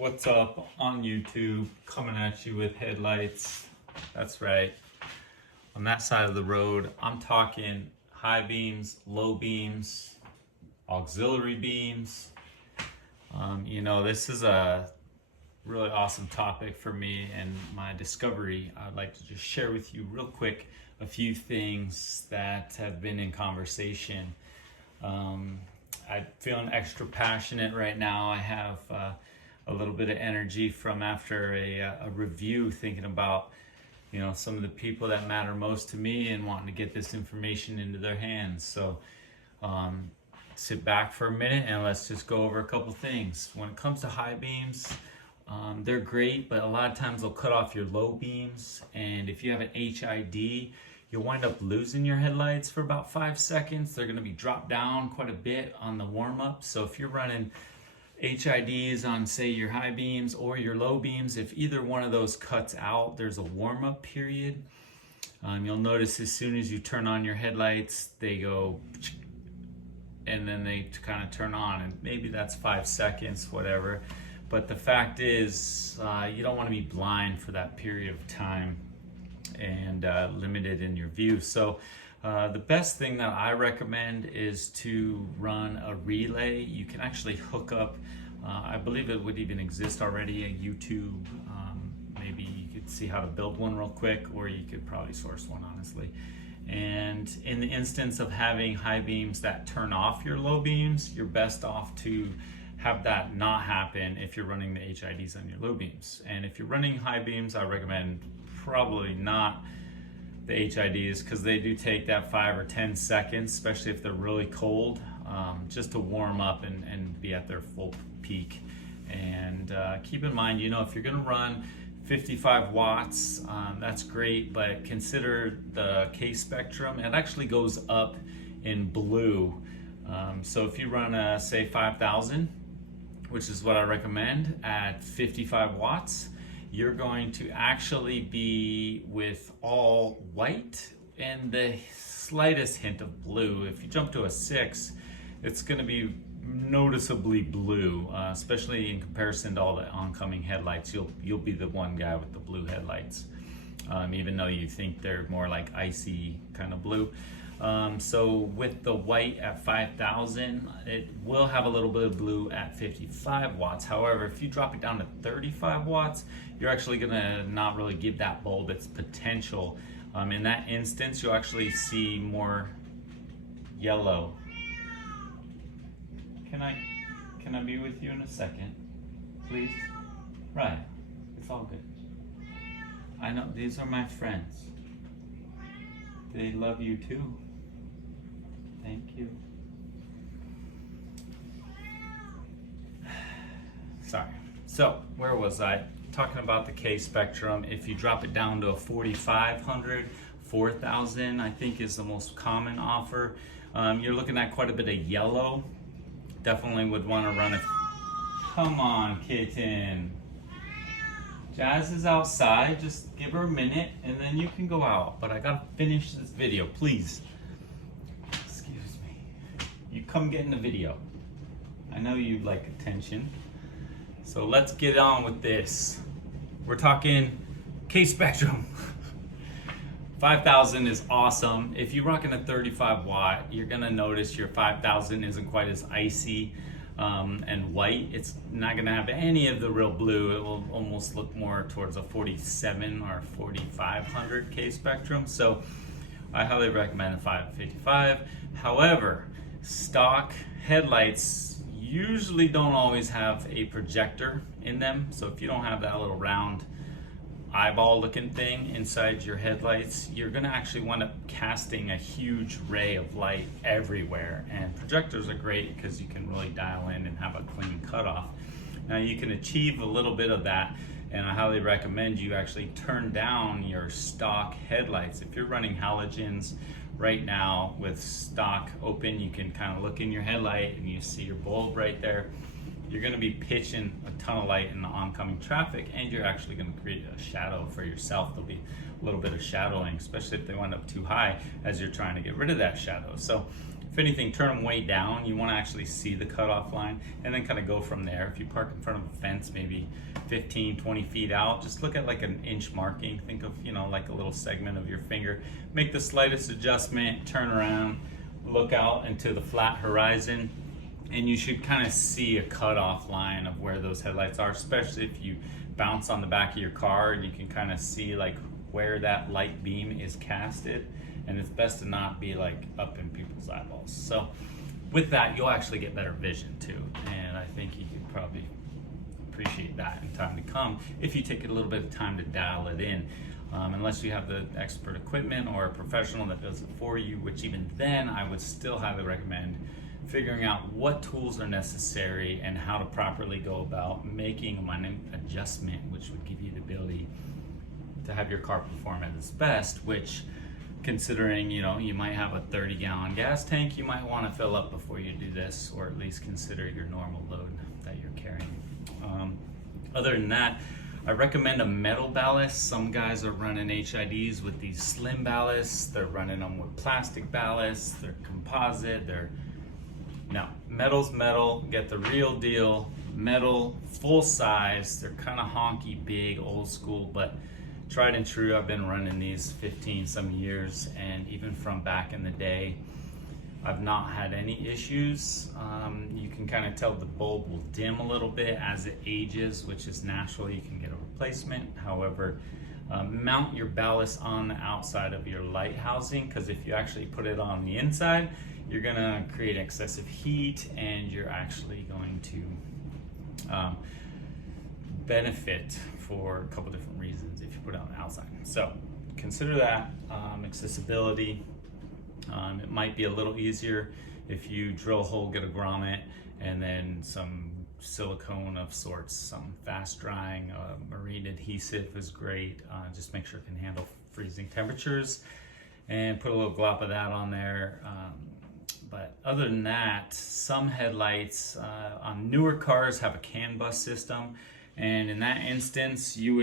What's up on YouTube? Coming at you with headlights. That's right. On that side of the road, I'm talking high beams, low beams, auxiliary beams. This is a really awesome topic for me and my discovery. I'd like to just share with you real quick a few things that have been in conversation. I'm feeling extra passionate right now. I have a little bit of energy from after a review, thinking about some of the people that matter most to me and wanting to get this information into their hands. So sit back for a minute and let's just go over a couple things. When it comes to high beams, they're great, but a lot of times they'll cut off your low beams, and if you have an HID, you'll wind up losing your headlights for about 5 seconds. They're going to be dropped down quite a bit on the warm-up. So if you're running HIDs on, say, your high beams or your low beams, if either one of those cuts out, there's a warm-up period. You'll notice as soon as you turn on your headlights, they go and then they kind of turn on, and maybe that's 5 seconds, whatever. But the fact is, you don't want to be blind for that period of time and limited in your view. So the best thing that I recommend is to run a relay. You can actually hook up, I believe it would even exist already, a YouTube. Maybe you could see how to build one real quick, or you could probably source one, honestly. And in the instance of having high beams that turn off your low beams, you're best off to have that not happen if you're running the HIDs on your low beams. And if you're running high beams, I recommend probably not the HIDs, because they do take that 5 or 10 seconds, especially if they're really cold, just to warm up and be at their full peak. And keep in mind, if you're gonna run 55 watts, that's great, but consider the K spectrum. It actually goes up in blue. So if you run say 5,000, which is what I recommend, at 55 watts, you're going to actually be with all white and the slightest hint of blue. If you jump to a 6, it's going to be noticeably blue, especially in comparison to all the oncoming headlights. You'll be the one guy with the blue headlights, even though you think they're more like icy kind of blue. So with the white at 5,000, it will have a little bit of blue at 55 watts. However, if you drop it down to 35 watts, you're actually gonna not really give that bulb its potential. In that instance, you'll actually see more yellow. Can I be with you in a second, please? Right, it's all good. I know, these are my friends. They love you too. Thank you. Sorry. So, where was I? Talking about the K spectrum. If you drop it down to a 4,500, 4,000, I think is the most common offer. You're looking at quite a bit of yellow. Definitely would want to run it. Come on, kitten. Jazz is outside. Just give her a minute and then you can go out. But I gotta finish this video, please. Excuse me. You come get in the video. I know you like attention. So let's get on with this. We're talking K spectrum. 5,000 is awesome. If you're rocking a 35 watt, you're gonna notice your 5,000 isn't quite as icy and white. It's not gonna have any of the real blue. It will almost look more towards a 47 or 4,500 K spectrum. So I highly recommend a 555. However, stock headlights usually don't always have a projector in them. So if you don't have that little round eyeball looking thing inside your headlights, you're gonna actually wind up casting a huge ray of light everywhere. And projectors are great because you can really dial in and have a clean cutoff. Now you can achieve a little bit of that, and I highly recommend you actually turn down your stock headlights. If you're running halogens right now with stock open, you can kind of look in your headlight and you see your bulb right there. You're going to be pitching a ton of light in the oncoming traffic, and you're actually going to create a shadow for yourself. There'll be a little bit of shadowing, especially if they wind up too high as you're trying to get rid of that shadow. So anything, turn them way down. You want to actually see the cutoff line and then kind of go from there. If you park in front of a fence, maybe 15, 20 feet out, just look at like an inch marking. Think of, you know, like a little segment of your finger. Make the slightest adjustment, turn around, look out into the flat horizon, and you should kind of see a cutoff line of where those headlights are, especially if you bounce on the back of your car, and you can kind of see like where that light beam is casted. And it's best to not be like up in people's eyeballs. So with that, you'll actually get better vision too. And I think you could probably appreciate that in time to come if you take a little bit of time to dial it in. Unless you have the expert equipment or a professional that does it for you, which even then I would still highly recommend figuring out what tools are necessary and how to properly go about making a minor adjustment, which would give you the ability to have your car perform at its best, which, considering, you know, you might have a 30-gallon gas tank, you might want to fill up before you do this, or at least consider your normal load that you're carrying. Other than that, I recommend a metal ballast. Some guys are running HIDs with these slim ballasts. They're running them with plastic ballasts. They're composite. No, metal's metal. Get the real deal. Metal, full size. They're kind of honky, big, old school, but tried and true. I've been running these 15 some years, and even from back in the day, I've not had any issues. You can kind of tell the bulb will dim a little bit as it ages, which is natural. You can get a replacement. However, mount your ballast on the outside of your light housing, because if you actually put it on the inside, you're gonna create excessive heat, and you're actually going to benefit for a couple different reasons if you put it on the outside. So consider that. Accessibility. It might be a little easier if you drill a hole, get a grommet, and then some silicone of sorts, some fast drying. Marine adhesive is great. Just make sure it can handle freezing temperatures, and put a little glop of that on there. But other than that, some headlights on newer cars have a CAN bus system, and in that instance you would